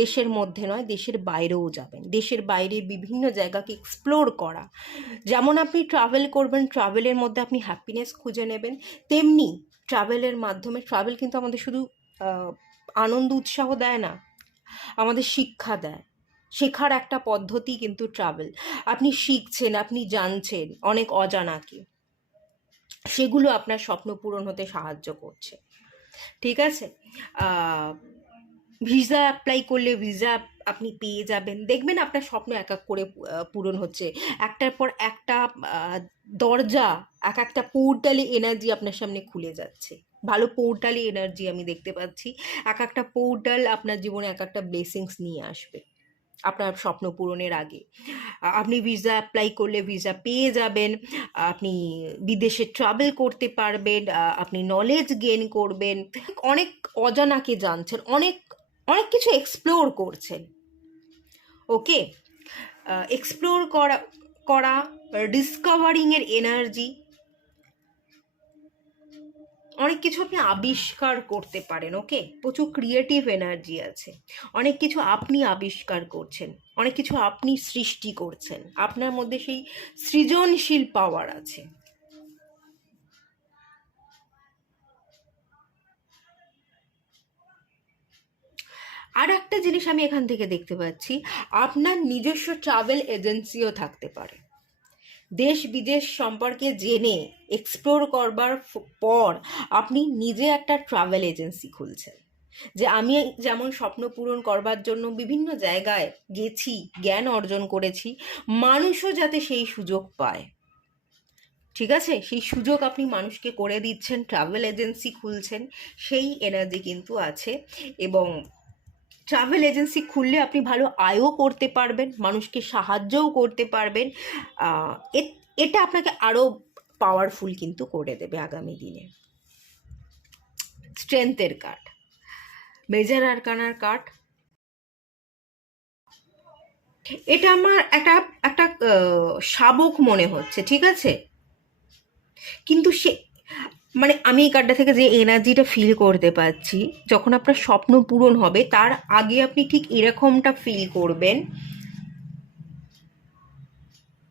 দেশের মধ্যে নয়, দেশের বাইরেও যাবেন, দেশের বাইরে বিভিন্ন জায়গাকে এক্সপ্লোর করা। যেমন আপনি ট্রাভেল করবেন, ট্রাভেলের মধ্যে আপনি হ্যাপিনেস খুঁজে নেবেন, তেমনি ট্রাভেলের মাধ্যমে, ট্রাভেল কিন্তু আমাদের শুধু আনন্দ উৎসাহ দেয় না, আমাদের শিক্ষা দেয়, শেখার একটা পদ্ধতি কিন্তু ট্রাভেল। আপনি শিখছেন, আপনি জানছেন অনেক অজানাকে, সেগুলো আপনার স্বপ্ন পূরণ হতে সাহায্য করছে। ঠিক আছে? ভিসা অ্যাপ্লাই করলে ভিসা আপনি পেয়ে যাবেন। দেখবেন আপনার স্বপ্ন এক এক করে পূরণ হচ্ছে। একটার পর একটা দরজা, এক একটা পোর্টালি এনার্জি আপনার সামনে খুলে যাচ্ছে। ভালো পোর্টালি এনার্জি আমি দেখতে পাচ্ছি। এক একটা পোর্টাল আপনার জীবনে এক একটা ব্লেসিংস নিয়ে আসবে আপনার স্বপ্ন পূরণের আগে। আপনি ভিসা অ্যাপ্লাই করলে ভিসা পেয়ে যাবেন, আপনি বিদেশে ট্রাভেল করতে পারবেন, আপনি নলেজ গেইন করবেন, অনেক অজানাকে জানছেন, অনেক অনেক কিছু এক্সপ্লোর করছেন। ওকে, এক্সপ্লোর করা করা ডিসকভারিংয়ের এনার্জি, অনেক কিছু আপনি আবিষ্কার করতে পারেন। ওকে, প্রচুর ক্রিয়েটিভ এনার্জি আছে, অনেক কিছু আপনি আবিষ্কার করছেন, অনেক কিছু আপনি সৃষ্টি করছেন, আপনার মধ্যে সেই সৃজনশীল পাওয়ার আছে। আর একটা জিনিস আমি এখান থেকে দেখতে পাচ্ছি, আপনার নিজস্ব ট্রাভেল এজেন্সিও থাকতে পারে। দেশ বিদেশ সম্পর্কে জেনে এক্সপ্লোর করবার পর আপনি নিজে একটা ট্রাভেল এজেন্সি খুলছেন। যে আমি যেমন স্বপ্ন পূরণ করবার জন্য বিভিন্ন জায়গায় গেছি, জ্ঞান অর্জন করেছি, মানুষও যাতে সেই সুযোগ পায়। ঠিক আছে, সেই সুযোগ আপনি মানুষকে করে দিচ্ছেন, ট্রাভেল এজেন্সি খুলছেন, সেই এনার্জি কিন্তু আছে। এবং ট্রাভেল এজেন্সি খুললে আপনি ভালো আয়ও করতে পারবেন, মানুষকে সাহায্যও করতে পারবেন। এটা আপনাকে আরও পাওয়ারফুল কিন্তু করে দেবে আগামী দিনে। স্ট্রেংথের কার্ড, মেজর আরকানার কার্ড, এটা আমার একটা একটা শাবক মনে হচ্ছে। ঠিক আছে, কিন্তু সে মানে আমি এই কার্ডটা থেকে যে এনার্জিটা ফিল করতে পারছি, যখন আপনার স্বপ্ন পূরণ হবে তার আগে আপনি ঠিক এরকমটা ফিল করবেন,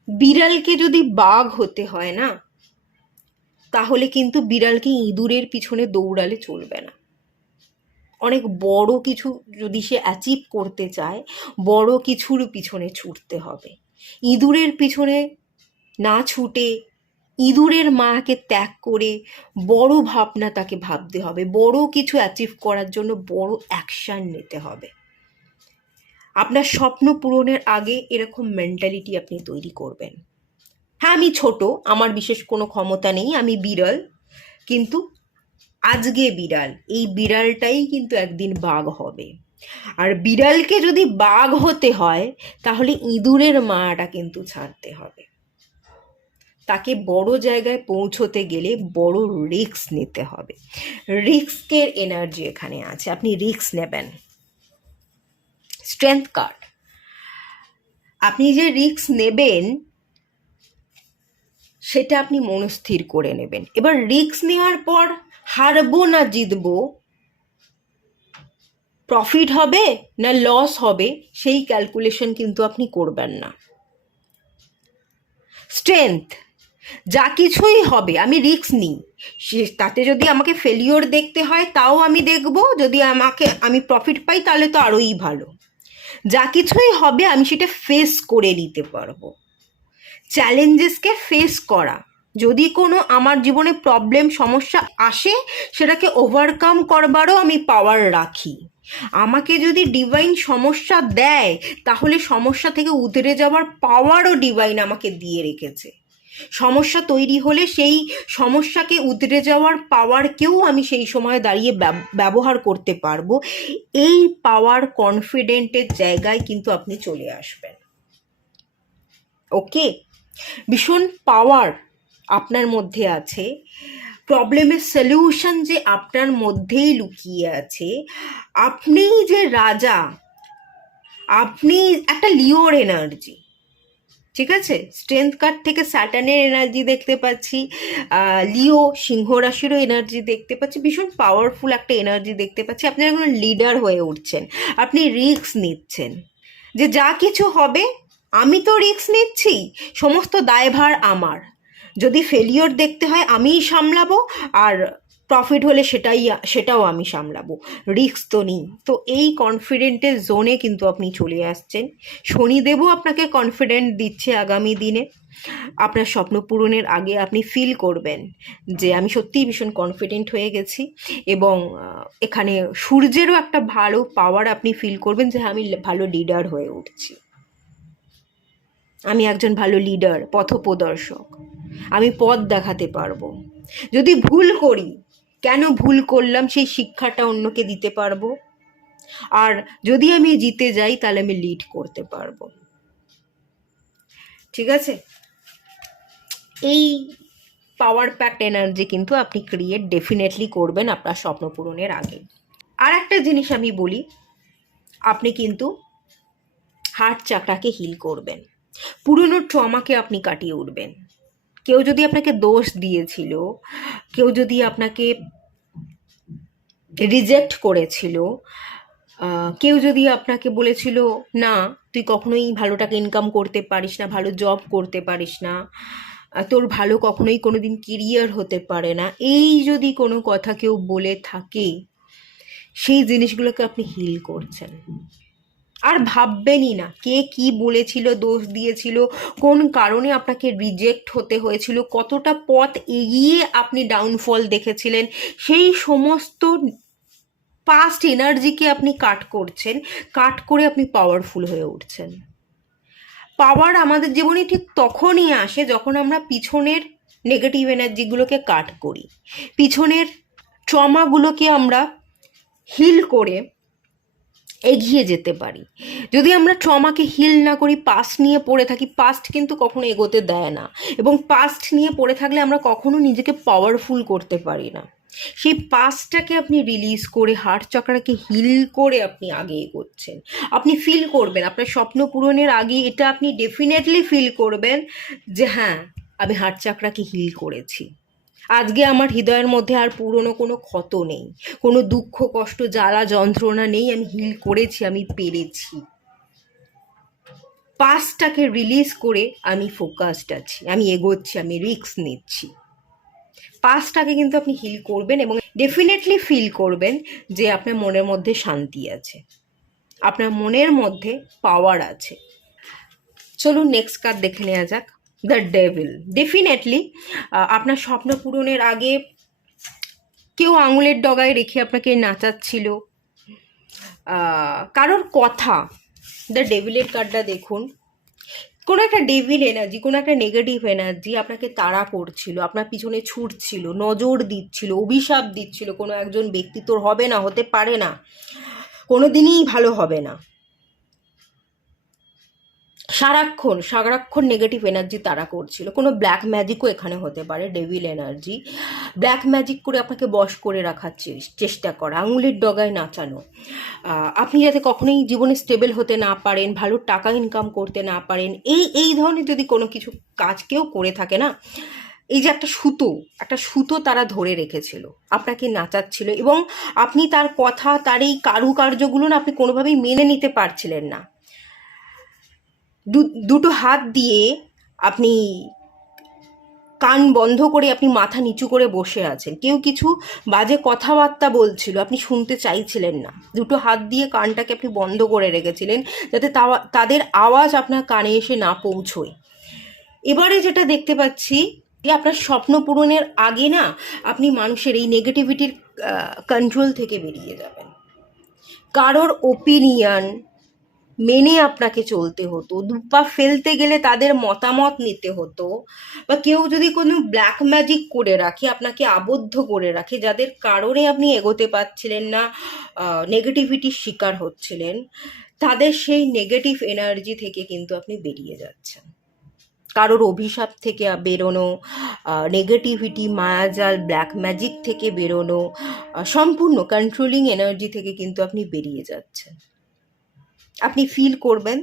বিড়ালকে যদি বাঘ হতে হয় না, তাহলে কিন্তু বিড়ালকে ইঁদুরের পিছনে দৌড়ালে চলবে না। অনেক বড় কিছু যদি সে অ্যাচিভ করতে চায়, বড় কিছুর পিছনে ছুটতে হবে। ইঁদুরের পিছনে না ছুটে ইঁদুরের মাকে ত্যাগ করে বড় ভাবনা তাকে ভাবতে হবে, বড় কিছু অ্যাচিভ করার জন্য বড় অ্যাকশান নিতে হবে। আপনার স্বপ্ন পূরণের আগে এরকম মেন্টালিটি আপনি তৈরি করবেন। হ্যাঁ, আমি ছোট, আমার বিশেষ কোনো ক্ষমতা নেই, আমি বিড়াল, কিন্তু আজকে বিড়াল, এই বিড়ালটাই কিন্তু একদিন বাঘ হবে। আর বিড়ালকে যদি বাঘ হতে হয় তাহলে ইঁদুরের মাটা কিন্তু ছাড়তে হবে। তাকে বড় জায়গায় পৌঁছতে গেলে বড় রিস্ক নিতে হবে। রিস্কের এনার্জি এখানে আছে, আপনি রিস্ক নেবেন। স্ট্রেংথ কার্ড, আপনি যে রিস্ক নেবেন সেটা আপনি মনস্থির করে নেবেন। এবার রিস্ক নেওয়ার পর হারবো না জিতবো, প্রফিট হবে না লস হবে, সেই ক্যালকুলেশন কিন্তু আপনি করবেন না। স্ট্রেংথ, যা কিছুই হবে আমি রিস্ক নিই, তাতে যদি আমাকে ফেলিওর দেখতে হয় তাও আমি দেখব, যদি আমি প্রফিট পাই তাহলে তো আরোই ভালো। যা কিছুই হবে আমি সেটা ফেস করে নিতে পারবো। চ্যালেঞ্জেসকে ফেস করা, যদি কোনো আমার জীবনে প্রবলেম সমস্যা আসে সেটাকে ওভারকাম করবারও আমি পাওয়ার রাখি। আমাকে যদি ডিভাইন সমস্যা দেয় তাহলে সমস্যা থেকে উতরে যাওয়ার পাওয়ারও ডিভাইন আমাকে দিয়ে রেখেছে। সমস্যা তৈরি হলে সেই সমস্যাকে উতরে যাওয়ার পাওয়ারকেও আমি সেই সময় দাঁড়িয়ে ব্যবহার করতে পারবো। এই পাওয়ার কনফিডেন্টের জায়গায় কিন্তু আপনি চলে আসবেন। ওকে, ভীষণ পাওয়ার আপনার মধ্যে আছে, প্রবলেমের সলিউশন যে আপনার মধ্যেই লুকিয়ে আছে। আপনি যে রাজা, আপনি একটা লিওর এনার্জি। ঠিক আছে, স্ট্রেংথ কার্ড থেকে স্যাটার্নের এনার্জি দেখতে পাচ্ছি, লিও সিংহ রাশিরও এনার্জি দেখতে পাচ্ছি, ভীষণ পাওয়ারফুল একটা এনার্জি দেখতে পাচ্ছি। আপনি এখন লিডার হয়ে উঠছেন, আপনি রিস্ক নিচ্ছেন, যে যা কিছু হবে আমি তো রিস্ক নিচ্ছি, সমস্ত দায়ভার আমার, যদি ফেলিওর দেখতে হয় আমিই সামলাবো, আর প্রফিট হলে সেটাও আমি সামলাবো, রিস্ক তো নেই। তো এই কনফিডেন্টের জোনে কিন্তু আপনি চলে আসছেন। শনিদেবও আপনাকে কনফিডেন্ট দিচ্ছে আগামী দিনে। আপনার স্বপ্ন পূরণের আগে আপনি ফিল করবেন যে আমি সত্যিই ভীষণ কনফিডেন্ট হয়ে গেছি, এবং এখানে সূর্যেরও একটা ভালো পাওয়ার আপনি ফিল করবেন যে আমি ভালো লিডার হয়ে উঠছি, আমি একজন ভালো লিডার, পথপ্রদর্শক, আমি পথ দেখাতে পারবো। যদি ভুল করি, কেন ভুল করলাম সেই শিক্ষাটা অন্যকে দিতে পারবো। আর যদি আমি জিতে যাই তাহলে আমি লিড করতে পারবো। ঠিক আছে, এই পাওয়ার প্যাকড এনার্জি কিন্তু আপনি ক্রিয়েট ডেফিনেটলি করবেন আপনার স্বপ্ন পূরণের আগে। আর একটা জিনিস আমি বলি, আপনি কিন্তু হার্ট চাকরাকে হিল করবেন, পুরনো ট্রমাকে আপনি কাটিয়ে উঠবেন। কেউ যদি আপনাকে দোষ দিয়েছিল, কেউ যদি আপনাকে রিজেক্ট করেছিল, কেউ যদি আপনাকে বলেছিল না তুই কখনোই ভালো টাকা ইনকাম করতে পারিস না, ভালো জব করতে পারিস না, তোর ভালো কখনোই কোনো দিন কেরিয়ার হতে পারে না, এই যদি কোনো কথা কেউ বলে থাকে, সেই জিনিসগুলোকে আপনি হিল করছেন। আর ভাববেনই না কে কি বলেছিল, দোষ দিয়েছিল, কোন কারণে আপনাকে রিজেক্ট হতে হয়েছিল, কতটা পথ এগিয়ে আপনি ডাউনফল দেখেছিলেন, সেই সমস্ত পাস্ট এনার্জিকে আপনি কাট করছেন, কাট করে আপনি পাওয়ারফুল হয়ে উঠছেন। পাওয়ার আমাদের জীবনে ঠিক তখনই আসে যখন আমরা পিছনের নেগেটিভ এনার্জিগুলোকে কাট করি, পিছনের ট্রমাগুলোকে আমরা হিল করে এগিয়ে যেতে পারি। যদি আমরা ট্রমাকে হিল না করি, পাস্ট নিয়ে পড়ে থাকি, পাস্ট কিন্তু কখনো এগোতে দেয় না, এবং পাস্ট নিয়ে পড়ে থাকলে আমরা কখনো নিজেকে পাওয়ারফুল করতে পারি না। সেই পাস্টটাকে আপনি রিলিজ করে হার্ট চক্রাকে হিল করে আপনি আগে এগোচ্ছেন। আপনি ফিল করবেন আপনার স্বপ্ন পূরণের আগে, এটা আপনি ডেফিনেটলি ফিল করবেন যে হ্যাঁ আমি হার্ট চক্রাকে হিল করেছি। আজকে আমার হৃদয়ের মধ্যে আর পুরনো কোনো ক্ষত নেই, কোনো দুঃখ কষ্ট জ্বালা যন্ত্রণা নেই, আমি হিল করেছি, আমি পেরেছি। পাস্টটাকে রিলিজ করে আমি ফোকাসড আছি, আমি এগোচ্ছি, আমি রিস্ক নিচ্ছি। পাস্টটাকে কিন্তু আপনি হিল করবেন এবং ডেফিনেটলি ফিল করবেন যে আপনার মনের মধ্যে শান্তি আছে, আপনার মনের মধ্যে পাওয়ার আছে। চলুন নেক্সট কার্ড দেখে নেওয়া যাক, দ্য ডেভিল। ডেফিনেটলি আপনার স্বপ্ন পূরণের আগে কেউ আঙুলের ডগায় রেখে আপনাকে নাচাচ্ছিল, কারোর কথা। দ্য ডেভিলের কার্ডটা দেখুন, কোনো একটা ডেভিল এনার্জি, কোনো একটা নেগেটিভ এনার্জি আপনাকে তাড়া করছিল, আপনার পিছনে ছুটছিল, নজর দিচ্ছিল, অভিশাপ দিচ্ছিল কোনো একজন ব্যক্তি, তোর হবে না, হতে পারে না, কোনো দিনই ভালো হবে না। সারাক্ষণ নেগেটিভ এনার্জি তারা করছিল। কোনো ব্ল্যাক ম্যাজিকও এখানে হতে পারে, ডেভিল এনার্জি। ব্ল্যাক ম্যাজিক করে আপনাকে বশ করে রাখার চেষ্টা করা, আঙুলের ডগায় নাচানো, আপনি যাতে কখনোই জীবনে স্টেবল হতে না পারেন, ভালো টাকা ইনকাম করতে না পারেন, এই ধরনের যদি কোনো কিছু কাজ কেউ করে থাকে না, এই যে একটা সুতো তারা ধরে রেখেছিল, আপনাকে নাচাচ্ছিল, এবং আপনি তার কথা, তার এই কারুকার্যগুলো না আপনি কোনোভাবেই মেনে নিতে পারছিলেন না। দুটো হাত দিয়ে আপনি কান বন্ধ করে আপনি মাথা নিচু করে বসে আছেন, কেউ কিছু বাজে কথাবার্তা বলছিল, আপনি শুনতে চাইছিলেন না, দুটো হাত দিয়ে কানটাকে আপনি বন্ধ করে রেখেছিলেন যাতে তাদের আওয়াজ আপনার কানে এসে না পৌঁছয়। এবারে যেটা দেখতে পাচ্ছি যে আপনার স্বপ্ন পূরণের আগে না আপনি মানুষের এই নেগেটিভিটির কন্ট্রোল থেকে বেরিয়ে যাবেন। কারোর ওপিনিয়ন মেনে আপনাকে চলতে হতো, দুপা ফেলতে গেলে তাদের মতামত নিতে হতো, বা কেউ যদি কোনো ব্ল্যাক ম্যাজিক করে রাখে, আপনাকে আবদ্ধ করে রাখে, যাদের কারণে আপনি এগোতে পারছিলেন না, নেগেটিভিটির শিকার হচ্ছিলেন, তাদের সেই নেগেটিভ এনার্জি থেকে কিন্তু আপনি বেরিয়ে যাচ্ছেন। কারোর অভিশাপ থেকে বেরোনো, নেগেটিভিটি, মায়াজাল, ব্ল্যাক ম্যাজিক থেকে বেরোনো, সম্পূর্ণ কন্ট্রোলিং এনার্জি থেকে কিন্তু আপনি বেরিয়ে যাচ্ছেন। আপনি ফিল করবেন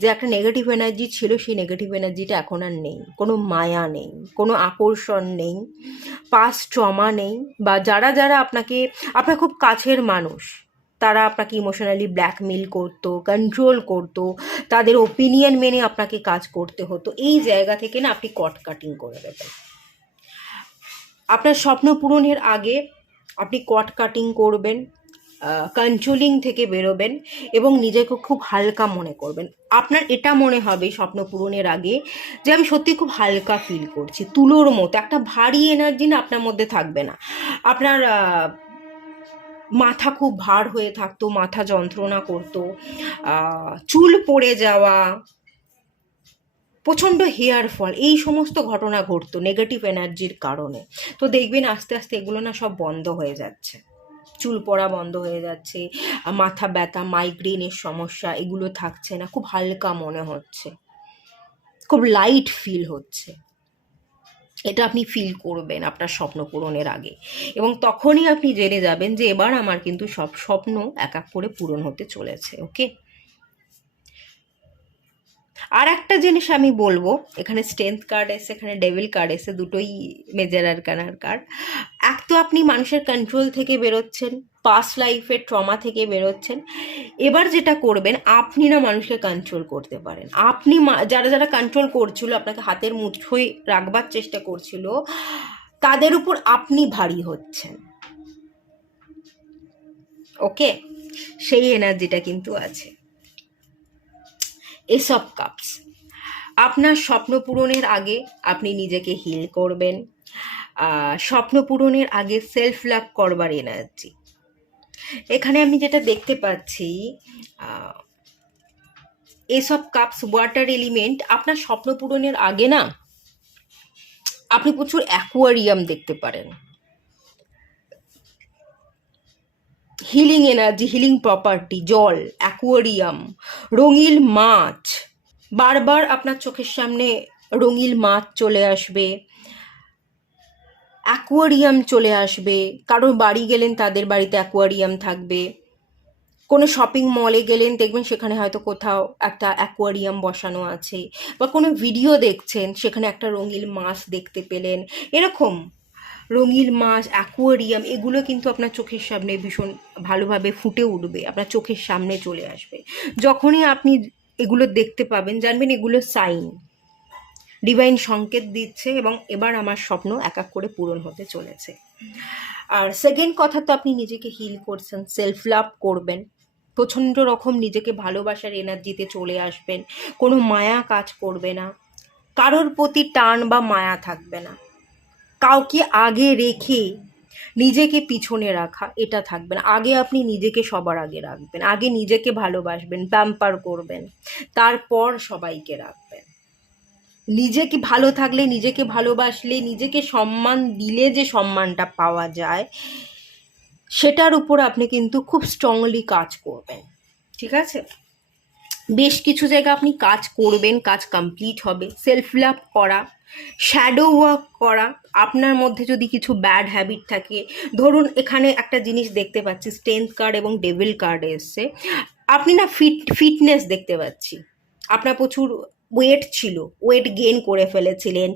যে একটা নেগেটিভ এনার্জি ছিল, সেই নেগেটিভ এনার্জিটা এখন আর নেই, কোনো মায়া নেই, কোনো আকর্ষণ নেই, পাস্ট ট্রমা নেই, বা যারা আপনার খুব কাছের মানুষ, তারা আপনাকে ইমোশনালি ব্ল্যাকমেল করতো, কন্ট্রোল করতো, তাদের ওপিনিয়ন মেনে আপনাকে কাজ করতে হতো, এই জায়গা থেকে না আপনি কট কাটিং করে দেবেন। আপনার স্বপ্ন পূরণের আগে আপনি কট কাটিং করবেন, কন্ট্রোলিং থেকে বেরোবেন এবং নিজেকে খুব হালকা মনে করবেন। আপনার এটা মনে হবে স্বপ্ন পূরণের আগে যে আমি সত্যি খুব হালকা ফিল করছি, তুলোর মতো। একটা ভারী এনার্জি না আপনার মধ্যে থাকবে না। আপনার মাথা খুব ভার হয়ে থাকতো, মাথা যন্ত্রণা করতো, চুল পড়ে যাওয়া, প্রচণ্ড হেয়ার ফল, এই সমস্ত ঘটনা ঘটতো নেগেটিভ এনার্জির কারণে। তো দেখবেন আস্তে আস্তে এগুলো না সব বন্ধ হয়ে যাচ্ছে, চুল পড়া বন্ধ হয়ে যাচ্ছে, মাথা ব্যথা, মাইগ্রেনের সমস্যা এগুলো থাকছে না, খুব হালকা মনে হচ্ছে, খুব লাইট ফিল হচ্ছে। এটা আপনি ফিল করবেন আপনার স্বপ্ন পূরণের আগে, এবং তখনই আপনি জেনে যাবেন যে এবার আমার কিন্তু সব স্বপ্ন এক এক করে পূরণ হতে চলেছে। ওকে, আর একটা জিনিস আমি বলবো, এখানে স্ট্রেংথ কার্ড এসে, এখানে ডেভিল কার্ড এসে, দুটোই মেজর আরকানার কার্ড। এক তো আপনি মানুষের কন্ট্রোল থেকে বেরোচ্ছেন, পাস্ট লাইফের ট্রমা থেকে বেরোচ্ছেন। এবার যেটা করবেন, আপনি না মানুষকে কন্ট্রোল করতে পারেন। আপনি যারা যারা কন্ট্রোল করছিল, আপনাকে হাতের মুঠোয় রাখবার চেষ্টা করছিল, তাদের উপর আপনি ভারী হচ্ছেন। ওকে, সেই এনার্জিটা কিন্তু আছে। এসব কাপস আপনার স্বপ্ন পূরণের আগে আপনি নিজেকে হিল করবেন। স্বপ্ন পূরণের আগে সেলফ লাভ করবার এনার্জি। এখানে আমি যেটা দেখতে পাচ্ছি, এসব কাপস ওয়াটার এলিমেন্ট। আপনার স্বপ্ন পূরণের আগে না আপনি প্রচুর অ্যাকোয়ারিয়াম দেখতে পারেন, হিলিং এনার্জি, হিলিং প্রপার্টি, জল, অ্যাকোয়ারিয়াম, রঙিন মাছ। বারবার আপনার চোখের সামনে রঙিন মাছ চলে আসবে, অ্যাকোয়ারিয়াম চলে আসবে। কারোর বাড়ি গেলেন, তাদের বাড়িতে অ্যাকোয়ারিয়াম থাকবে। কোনো শপিং মলে গেলেন, দেখবেন সেখানে হয়তো কোথাও একটা অ্যাকোয়ারিয়াম বসানো আছে, বা কোনো ভিডিও দেখছেন, সেখানে একটা রঙিন মাছ দেখতে পেলেন। এরকম রঙিন মাছ, অ্যাকোয়ারিয়াম, এগুলো কিন্তু আপনার চোখের সামনে ভীষণ ভালোভাবে ফুটে উঠবে, আপনার চোখের সামনে চলে আসবে। যখনই আপনি এগুলো দেখতে পাবেন, জানবেন এগুলো সাইন, ডিভাইন সংকেত দিচ্ছে, এবং এবার আমার স্বপ্ন এক এক করে পূরণ হতে চলেছে। আর সেকেন্ড কথা, তো আপনি নিজেকে হিল করছেন, সেলফ লাভ করবেন, প্রচণ্ড রকম নিজেকে ভালোবাসার এনার্জিতে চলে আসবেন, কোনো মায়া কাজ করবে না, কারোর প্রতি টান বা মায়া থাকবে না, কাউকে আগে রেখে নিজেকে পিছনে রাখা এটা থাকবে না। আগে আপনি নিজেকে সবার আগে রাখবেন, আগে নিজেকে ভালোবাসবেন, প্যাম্পার করবেন, তারপর সবাইকে রাখবেন। নিজেকে ভালো থাকলে, নিজেকে ভালোবাসলে, নিজেকে সম্মান দিলে যে সম্মানটা পাওয়া যায়, সেটার উপর আপনি কিন্তু খুব স্ট্রংলি কাজ করবেন। ঠিক আছে, বেশ কিছু জায়গা আপনি কাজ করবেন, কাজ কমপ্লিট হবে। সেলফ লাভ করা, শ্যাডো ওয়ার্ক করা। আপনার মধ্যে যদি কিছু ব্যাড হ্যাবিট থাকে, ধরুন এখানে একটা জিনিস দেখতে পাচ্ছি, স্ট্রেংথ কার্ড এবং ডেভিল কার্ড এসছে। আপনি না ফিটনেস দেখতে পাচ্ছি, আপনার প্রচুর ওয়েট ছিল, ওয়েট গেইন করে ফেলেছিলেন।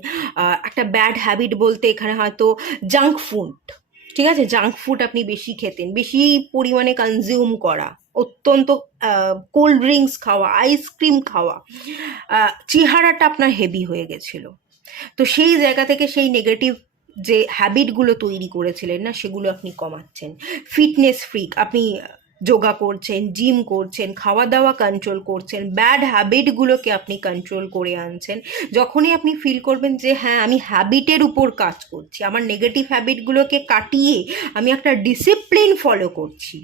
একটা ব্যাড হ্যাবিট বলতে এখানে হয়তো জাঙ্ক ফুড, ঠিক আছে, জাঙ্ক ফুড আপনি বেশি খেতেন, বেশি পরিমাণে কনজিউম করা, অত্যন্ত কোল্ড ড্রিঙ্কস খাওয়া, আইসক্রিম খাওয়া, চেহারাটা আপনার হেভি হয়ে গেছিলো। তো সেই জায়গা থেকে সেই নেগেটিভ যে হ্যাবিটগুলো তৈরি করেছিলেন না, সেগুলো আপনি কমাচ্ছেন। ফিটনেস ফ্রিক, আপনি যোগা করছেন, জিম করছেন, খাওয়া দাওয়া কন্ট্রোল করছেন, ব্যাড হ্যাবিটগুলোকে আপনি কন্ট্রোল করে আনছেন। যখনই আপনি ফিল করবেন যে হ্যাঁ আমি হ্যাবিটের উপর কাজ করছি, আমার নেগেটিভ হ্যাবিটগুলোকে কাটিয়ে আমি একটা ডিসিপ্লিন ফলো করছি,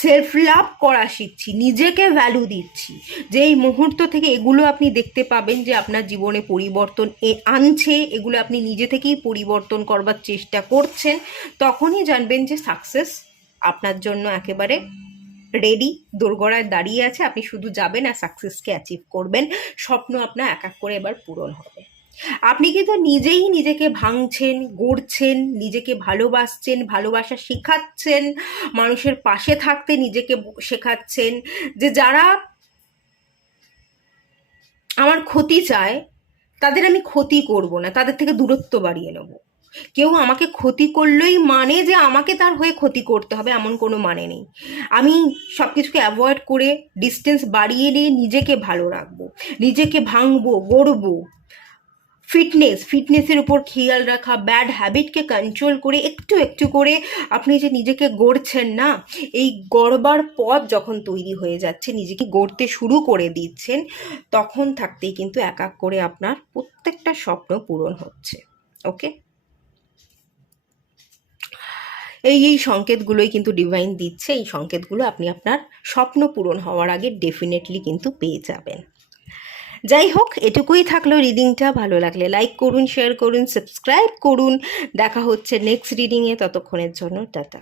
সেলফ লাভ করা শিখছি, নিজেকে ভ্যালু দিচ্ছি, যে এই মুহূর্ত থেকে এগুলো আপনি দেখতে পাবেন যে আপনার জীবনে পরিবর্তন আনছে, এগুলো আপনি নিজে থেকেই পরিবর্তন করবার চেষ্টা করছেন, তখনই জানবেন যে সাকসেস আপনার জন্য একেবারে রেডি, দোরগোড়ায় দাঁড়িয়ে আছে। আপনি শুধু যাবেন আর সাকসেসকে অ্যাচিভ করবেন, স্বপ্ন আপনার এক এক করে এবার পূরণ হবে। আপনি কিন্তু নিজেই নিজেকে ভাঙছেন, গড়ছেন, নিজেকে ভালোবাসছেন, ভালোবাসা শেখাচ্ছেন, মানুষের পাশে থাকতে নিজেকে শেখাচ্ছেন, যে যারা আমার ক্ষতি চায় তাদের আমি ক্ষতি করব না, তাদের থেকে দূরত্ব বাড়িয়ে নেব। কেউ আমাকে ক্ষতি করলেই মানে যে আমাকে তার হয়ে ক্ষতি করতে হবে, এমন কোনো মানে নেই। আমি সব কিছুকে অ্যাভয়েড করে ডিস্টেন্স বাড়িয়ে নিয়ে নিজেকে ভালো রাখবো, নিজেকে ভাঙবো, গড়বো, ফিটনেসের উপর খেয়াল রাখা, ব্যাড হ্যাবিটকে কন্ট্রোল করে একটু একটু করে আপনি যে নিজেকে গড়ছেন না, এই গড়বার পথ যখন তৈরি হয়ে যাচ্ছে, নিজেকে গড়তে শুরু করে দিচ্ছেন, তখন থাকতেই কিন্তু এক এক করে আপনার প্রত্যেকটা স্বপ্ন পূরণ হচ্ছে। ওকে, এই সংকেতগুলোই কিন্তু ডিভাইন দিচ্ছে। এই সংকেতগুলো আপনি আপনার স্বপ্ন পূরণ হওয়ার আগে ডেফিনেটলি কিন্তু পেয়ে যাবেন। যাই হোক, এটুকুই থাকলো রিডিংটা। ভালো লাগলে লাইক করুন, শেয়ার করুন, সাবস্ক্রাইব করুন। দেখা হচ্ছে নেক্সট রিডিংয়ে, ততক্ষণের জন্য টাটা।